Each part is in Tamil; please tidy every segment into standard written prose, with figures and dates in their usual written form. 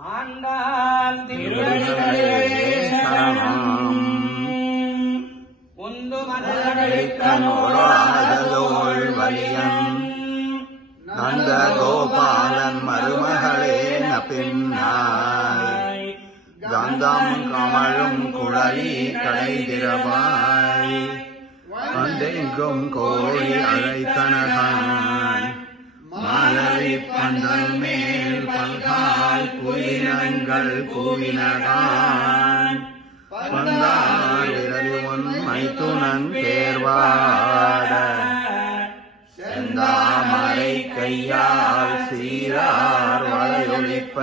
ஆண்டாள் திருவடிகளே சரணம். உந்து மனதளித்தனோராததோள் வலியன் நந்த கோபாலன் மருமகளே பின்னாய் கந்தம் கமழும் குழலி கடை திறவாய் வந்தெங்கும் கோழி அழைத்தனகான் மாலவி பந்தல் மேல் பல்கால் குயினங்கள் கூவினகான் வந்தார் விரலுவன் மைத்துனன் தேர்வாட செந்தாமரை கையால் சீரார் வளையொழிப்ப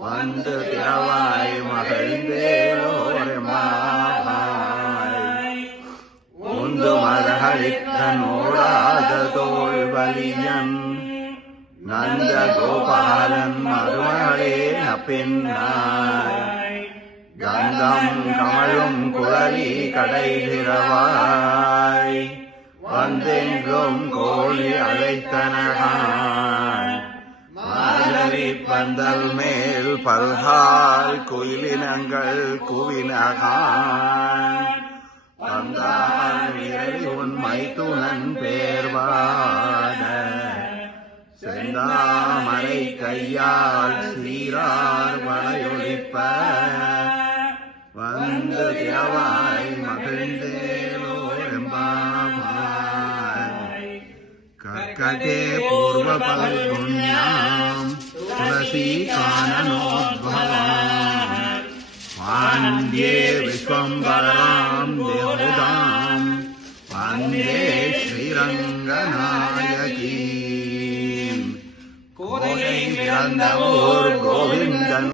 வந்து திறவாய் மகிழ்ந்தேலோரமாய் உந்து மதகளித்தனோடாத தோள் வலியன் நந்த கோபாலன் மருமகளே பின்னாய் கந்தம் கமழும் குழலி கடை திறவாய் வந்தெங்கும் கோழி அழைத்தனகான் மாலவி பந்தல் மேல் பல்கால் குயிலினங்கள் கூவினகான் வந்தால் விரலி உன் மைத்துனன் பேர்வாட செந்தாமரை கையால் சீரார் வளையொழிப்ப வந்து திறவாய் மகிழ்ந்தேலோரெம்பாவாய் கர்க்கடே பூர்வ பல்குண்யாம் துளசி கானனோத்பவாம் பாண்ட்யே விஸ்வம்பராம் தேவதாம் வந்தே ஸ்ரீரங்கநாயகீம் கோதை பிறந்த ஊர் கோவிந்தன்